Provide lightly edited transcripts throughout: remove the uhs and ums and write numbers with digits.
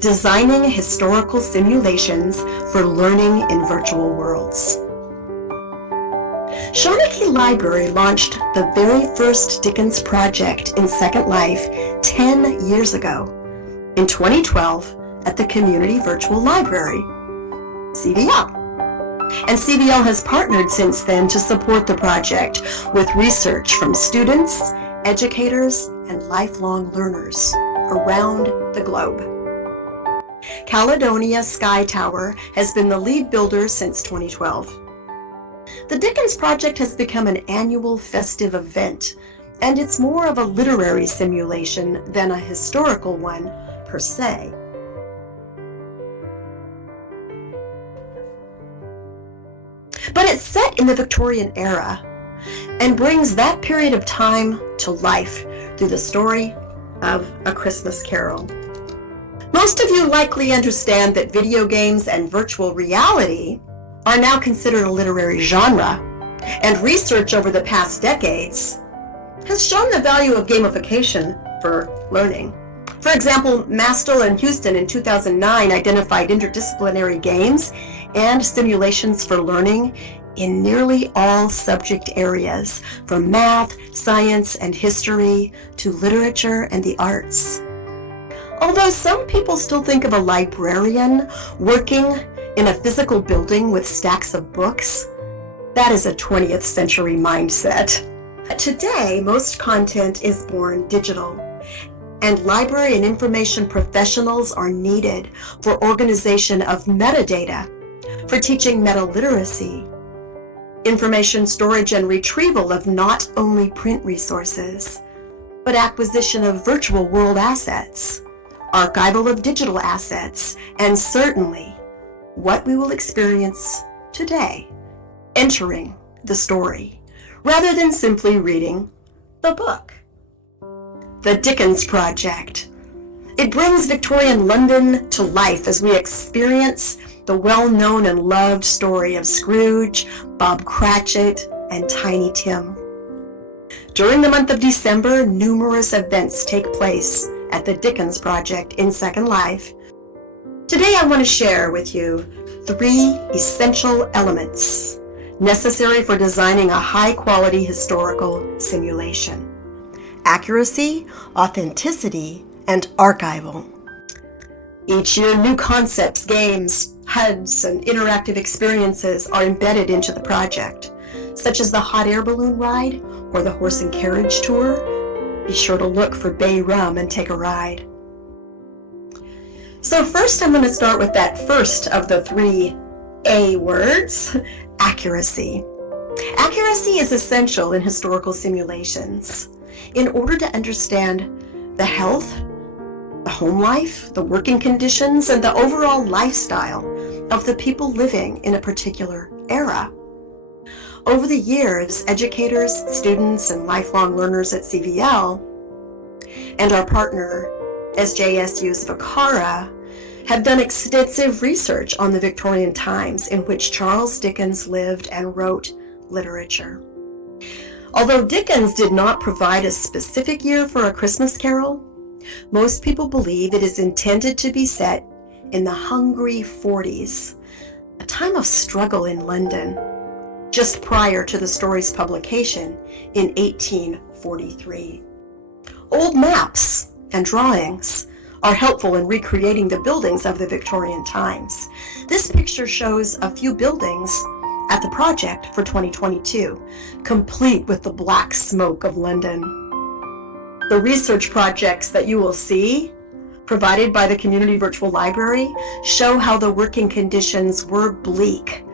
Designing Historical Simulations for Learning in Virtual Worlds. Seanchai Library launched the very first Dickens Project in Second Life 10 years ago, in 2012 at the Community Virtual Library, CVL. And CVL has partnered since then to support the project with research from students, educators, and lifelong learners around the globe. Caledonia Sky Tower has been the lead builder since 2012. The Dickens Project has become an annual festive event, and it's more of a literary simulation than a historical one per se. But it's set in the Victorian era and brings that period of time to life through the story of A Christmas Carol. Most of you likely understand that video games and virtual reality are now considered a literary genre, and research over the past decades has shown the value of gamification for learning. For example, Mastel and Houston in 2009 identified interdisciplinary games and simulations for learning in nearly all subject areas, from math, science, and history to literature and the arts. Although some people still think of a librarian working in a physical building with stacks of books, that is a 20th century mindset. Today, most content is born digital, and library and information professionals are needed for organization of metadata, for teaching meta-literacy, information storage and retrieval of not only print resources, but acquisition of virtual world assets, archival of digital assets, and certainly what we will experience today, entering the story, rather than simply reading the book. The Dickens Project. It brings Victorian London to life as we experience the well-known and loved story of Scrooge, Bob Cratchit, and Tiny Tim. During the month of December, numerous events take place at the Dickens Project in Second Life. Today I want to share with you 3 essential elements necessary for designing a high-quality historical simulation: accuracy, authenticity, and archival. Each year, new concepts, games, HUDs, and interactive experiences are embedded into the project, such as the hot air balloon ride or the horse and carriage tour. Be sure to look for Bay Rum and take a ride. So first, I'm going to start with that first of the 3 A words, accuracy. Accuracy is essential in historical simulations. In order to understand the health, the home life, the working conditions, and the overall lifestyle of the people living in a particular era. Over the years, educators, students, and lifelong learners at CVL and our partner SJSU's Vicara have done extensive research on the Victorian times in which Charles Dickens lived and wrote literature. Although Dickens did not provide a specific year for A Christmas Carol, most people believe it is intended to be set in the Hungry 40s, a time of struggle in London, just prior to the story's publication in 1843. Old maps and drawings are helpful in recreating the buildings of the Victorian times. This picture shows a few buildings at the project for 2022, complete with the black smoke of London. The research projects that you will see, provided by the Community Virtual Library, show how the working conditions were bleak,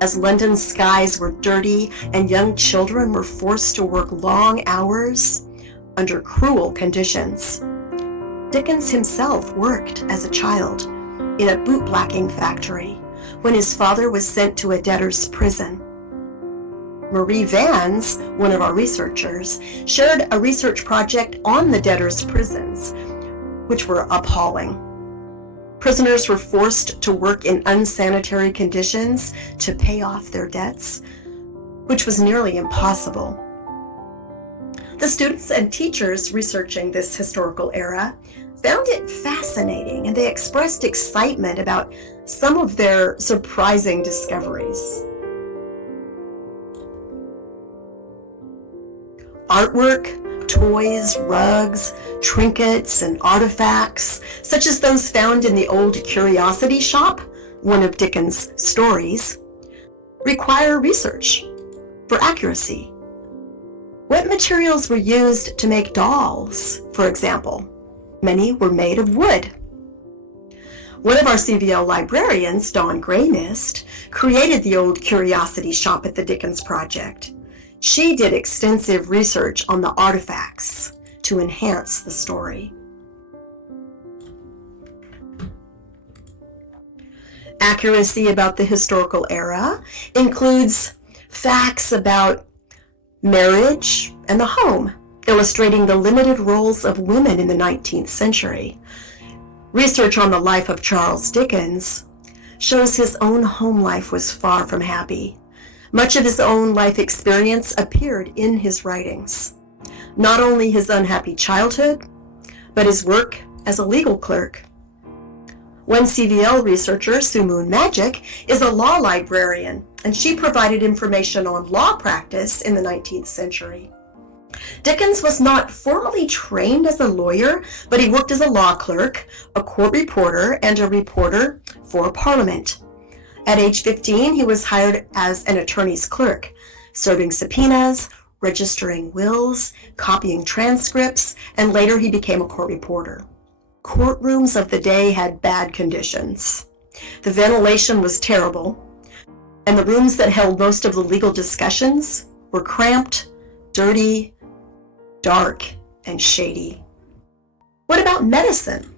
as London's skies were dirty and young children were forced to work long hours under cruel conditions. Dickens himself worked as a child in a bootblacking factory when his father was sent to a debtor's prison. Marie Vans, one of our researchers, shared a research project on the debtors' prisons, which were appalling. Prisoners were forced to work in unsanitary conditions to pay off their debts, which was nearly impossible. The students and teachers researching this historical era found it fascinating, and they expressed excitement about some of their surprising discoveries. Artwork, toys, rugs, trinkets, and artifacts, such as those found in the old Curiosity Shop, one of Dickens' stories, require research for accuracy. What materials were used to make dolls, for example? Many were made of wood. One of our CVL librarians, Dawn Graymist, created the old Curiosity Shop at the Dickens Project. She did extensive research on the artifacts to enhance the story. Accuracy about the historical era includes facts about marriage and the home, illustrating the limited roles of women in the 19th century. Research on the life of Charles Dickens shows his own home life was far from happy. Much of his own life experience appeared in his writings. Not only his unhappy childhood, but his work as a legal clerk. One CVL researcher, Sumoon Magic, is a law librarian, and she provided information on law practice in the 19th century. Dickens was not formally trained as a lawyer, but he worked as a law clerk, a court reporter, and a reporter for Parliament. At age 15, he was hired as an attorney's clerk, serving subpoenas, registering wills, copying transcripts, and later he became a court reporter. Courtrooms of the day had bad conditions. The ventilation was terrible, and the rooms that held most of the legal discussions were cramped, dirty, dark, and shady. What about medicine?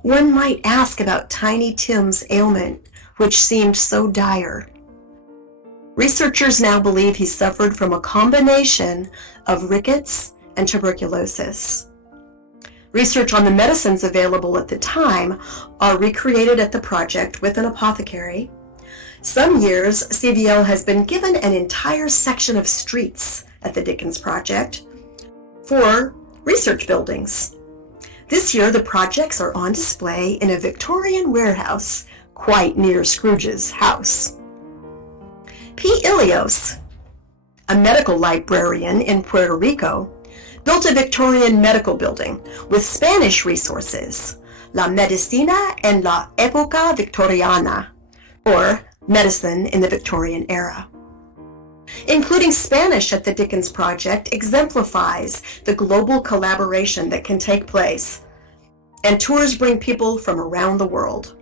One might ask about Tiny Tim's ailment, which seemed so dire. Researchers now believe he suffered from a combination of rickets and tuberculosis. Research on the medicines available at the time are recreated at the project with an apothecary. Some years, CVL has been given an entire section of streets at the Dickens Project for research buildings. This year, the projects are on display in a Victorian warehouse quite near Scrooge's house. P. Ilios, a medical librarian in Puerto Rico, built a Victorian medical building with Spanish resources, La Medicina en la Época Victoriana, or Medicine in the Victorian Era. Including Spanish at the Dickens Project exemplifies the global collaboration that can take place, and tours bring people from around the world.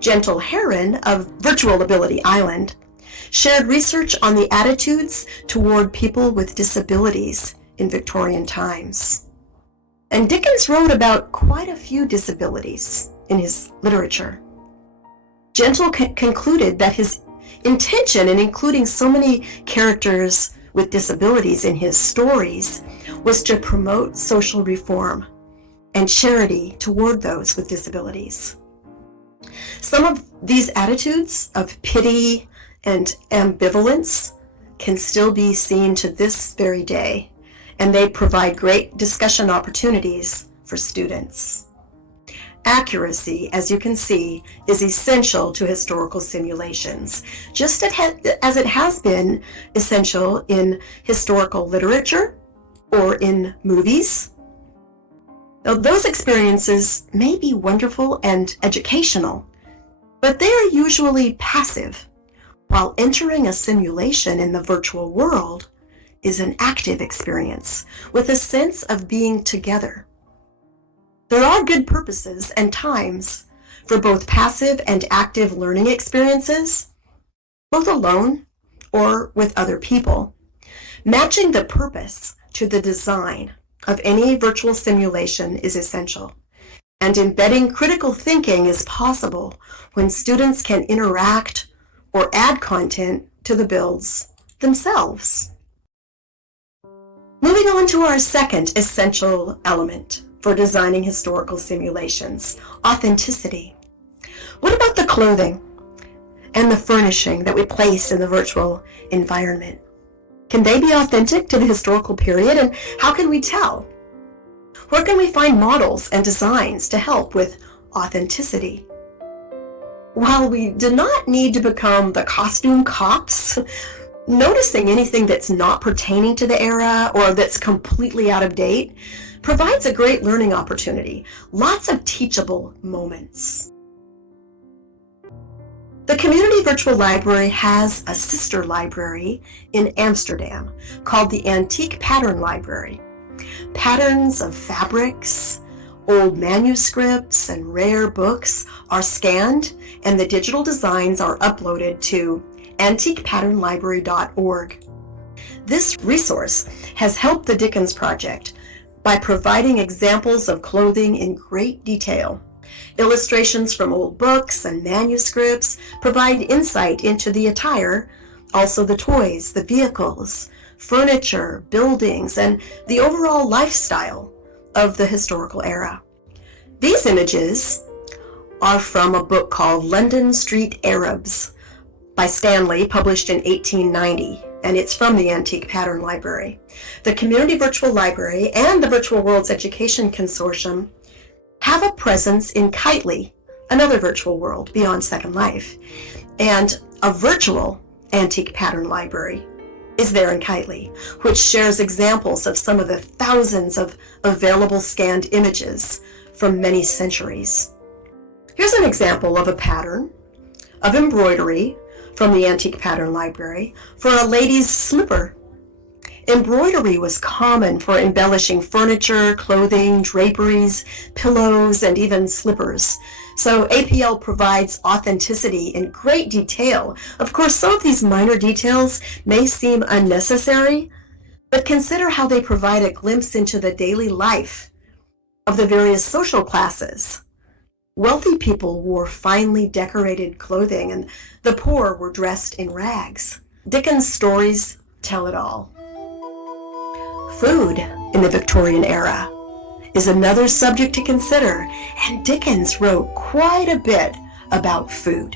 Gentle Heron of Virtual Ability Island shared research on the attitudes toward people with disabilities in Victorian times. And Dickens wrote about quite a few disabilities in his literature. Gentle concluded that his intention in including so many characters with disabilities in his stories was to promote social reform and charity toward those with disabilities. Some of these attitudes of pity and ambivalence can still be seen to this very day, and they provide great discussion opportunities for students. Accuracy, as you can see, is essential to historical simulations, just as it has been essential in historical literature or in movies. Now, those experiences may be wonderful and educational, but they are usually passive, while entering a simulation in the virtual world is an active experience with a sense of being together. There are good purposes and times for both passive and active learning experiences, both alone or with other people. Matching the purpose to the design of any virtual simulation is essential, and embedding critical thinking is possible when students can interact or add content to the builds themselves. Moving on to our second essential element for designing historical simulations, authenticity. What about the clothing and the furnishing that we place in the virtual environment? Can they be authentic to the historical period, and how can we tell? Where can we find models and designs to help with authenticity? While we do not need to become the costume cops, noticing anything that's not pertaining to the era or that's completely out of date provides a great learning opportunity. Lots of teachable moments. The Community Virtual Library has a sister library in Amsterdam called the Antique Pattern Library. Patterns of fabrics, old manuscripts, and rare books are scanned, and the digital designs are uploaded to antiquepatternlibrary.org. This resource has helped the Dickens Project by providing examples of clothing in great detail. Illustrations from old books and manuscripts provide insight into the attire, also the toys, the vehicles, furniture, buildings, and the overall lifestyle of the historical era. These images are from a book called London Street Arabs by Stanley, published in 1890, and it's from the Antique Pattern Library. The Community Virtual Library and the Virtual Worlds Education Consortium have a presence in Kitely, another virtual world beyond Second Life, and a virtual Antique Pattern Library is there in Kitely, which shares examples of some of the thousands of available scanned images from many centuries. Here's an example of a pattern of embroidery from the Antique Pattern Library for a lady's slipper. Embroidery was common for embellishing furniture, clothing, draperies, pillows, and even slippers. So APL provides authenticity in great detail. Of course, some of these minor details may seem unnecessary, but consider how they provide a glimpse into the daily life of the various social classes. Wealthy people wore finely decorated clothing, and the poor were dressed in rags. Dickens' stories tell it all. Food in the Victorian era is another subject to consider, and Dickens wrote quite a bit about food.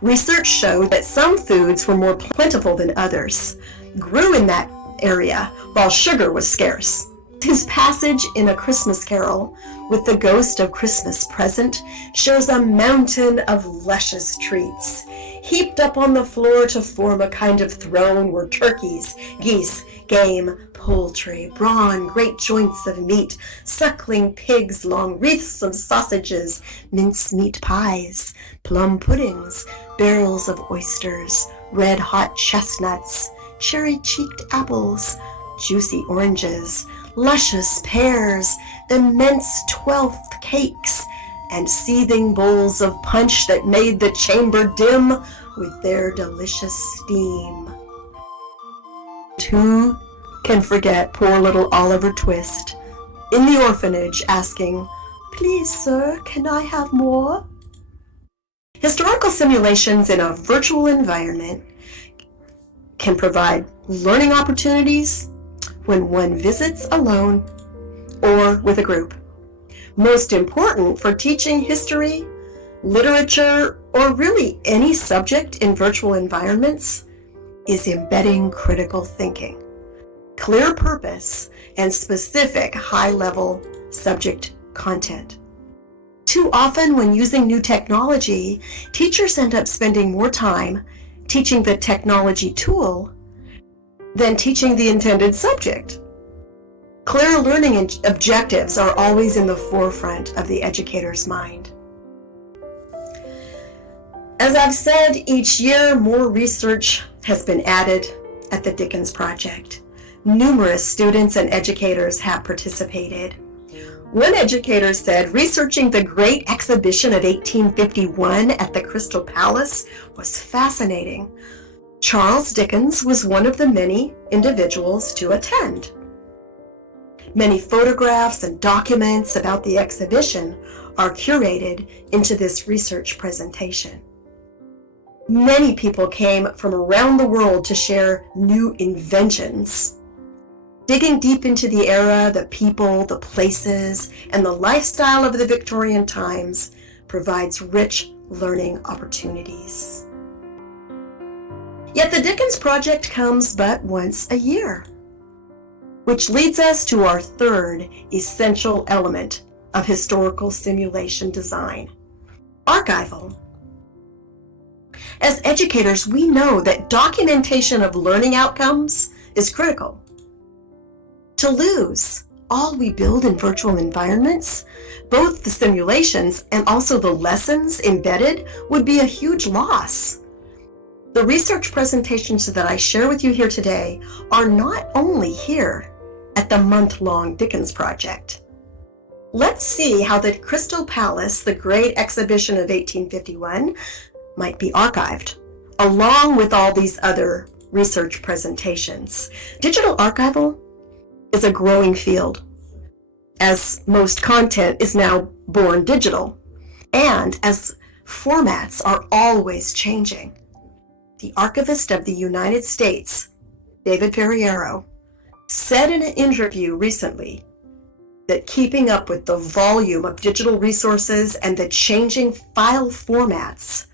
Research showed that some foods were more plentiful than others, grew in that area while sugar was scarce. His passage in A Christmas Carol with the ghost of Christmas present shows a mountain of luscious treats. Heaped up on the floor to form a kind of throne were turkeys, geese, game, poultry, brawn, great joints of meat, suckling pigs, long wreaths of sausages, mincemeat pies, plum puddings, barrels of oysters, red-hot chestnuts, cherry-cheeked apples, juicy oranges, luscious pears, immense 12th cakes, and seething bowls of punch that made the chamber dim with their delicious steam. Who can forget poor little Oliver Twist in the orphanage asking, "Please, sir, can I have more?" Historical simulations in a virtual environment can provide learning opportunities when one visits alone or with a group. Most important for teaching history, literature, or really any subject in virtual environments is embedding critical thinking, clear purpose, and specific high-level subject content. Too often when using new technology, teachers end up spending more time teaching the technology tool than teaching the intended subject. Clear learning objectives are always in the forefront of the educator's mind. As I've said, each year more research has been added at the Dickens Project. Numerous students and educators have participated. One educator said researching the Great Exhibition of 1851 at the Crystal Palace was fascinating. Charles Dickens was one of the many individuals to attend. Many photographs and documents about the exhibition are curated into this research presentation. Many people came from around the world to share new inventions. Digging deep into the era, the people, the places, and the lifestyle of the Victorian times provides rich learning opportunities. Yet the Dickens Project comes but once a year. which leads us to our third essential element of historical simulation design, archival. As educators, we know that documentation of learning outcomes is critical. To lose all we build in virtual environments, both the simulations and also the lessons embedded, would be a huge loss. The research presentations that I share with you here today are not only here at the month-long Dickens Project. Let's see how the Crystal Palace, the great exhibition of 1851, might be archived, along with all these other research presentations. Digital archival is a growing field, as most content is now born digital, and as formats are always changing. The archivist of the United States, David Ferriero, said in an interview recently that keeping up with the volume of digital resources and the changing file formats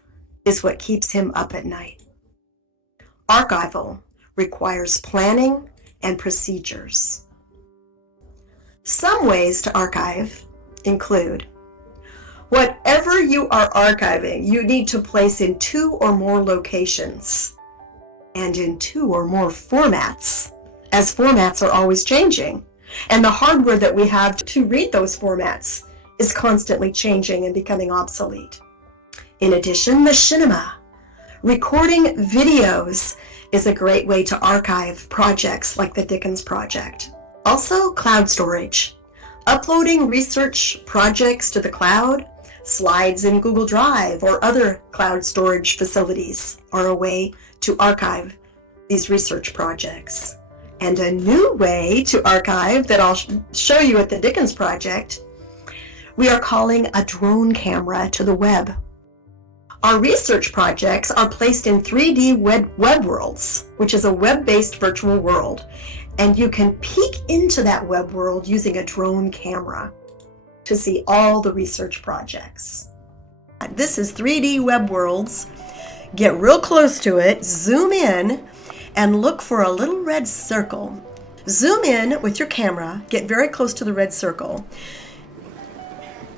is what keeps him up at night. Archival requires planning and procedures. Some ways to archive include: whatever you are archiving, you need to place in 2 or more locations and in 2 or more formats, as formats are always changing, and the hardware that we have to read those formats is constantly changing and becoming obsolete. In addition, machinima, recording videos, is a great way to archive projects like the Dickens Project. Also, cloud storage. Uploading research projects to the cloud, slides in Google Drive or other cloud storage facilities are a way to archive these research projects. And a new way to archive that I'll show you at the Dickens Project, we are calling a drone camera to the web. Our research projects are placed in 3D web worlds, which is a web-based virtual world, and you can peek into that web world using a drone camera to see all the research projects. This is 3D web worlds. Get real close to it, zoom in, and look for a little red circle. Zoom in with your camera, get very close to the red circle.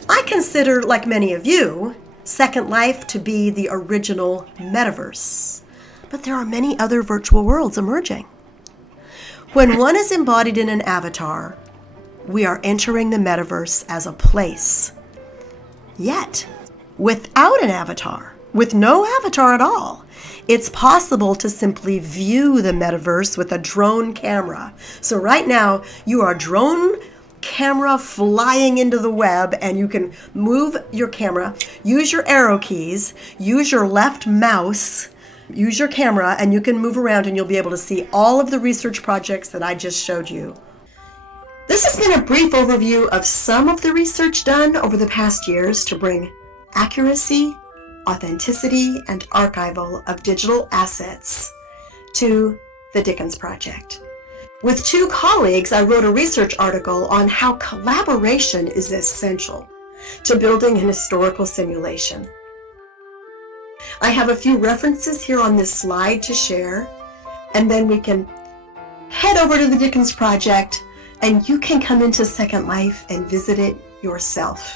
I consider, like many of you, Second Life to be the original metaverse, but there are many other virtual worlds emerging. When one is embodied in an avatar, we are entering the metaverse as a place. Yet, without an avatar, with no avatar at all, it's possible to simply view the metaverse with a drone camera. So right now, you are drone camera flying into the web, and you can move your camera, use your arrow keys, use your left mouse, use your camera, and you can move around and you'll be able to see all of the research projects that I just showed you. This has been a brief overview of some of the research done over the past years to bring accuracy, authenticity, and archival of digital assets to the Dickens Project. With 2 colleagues, I wrote a research article on how collaboration is essential to building an historical simulation. I have a few references here on this slide to share, and then we can head over to the Dickens Project and you can come into Second Life and visit it yourself.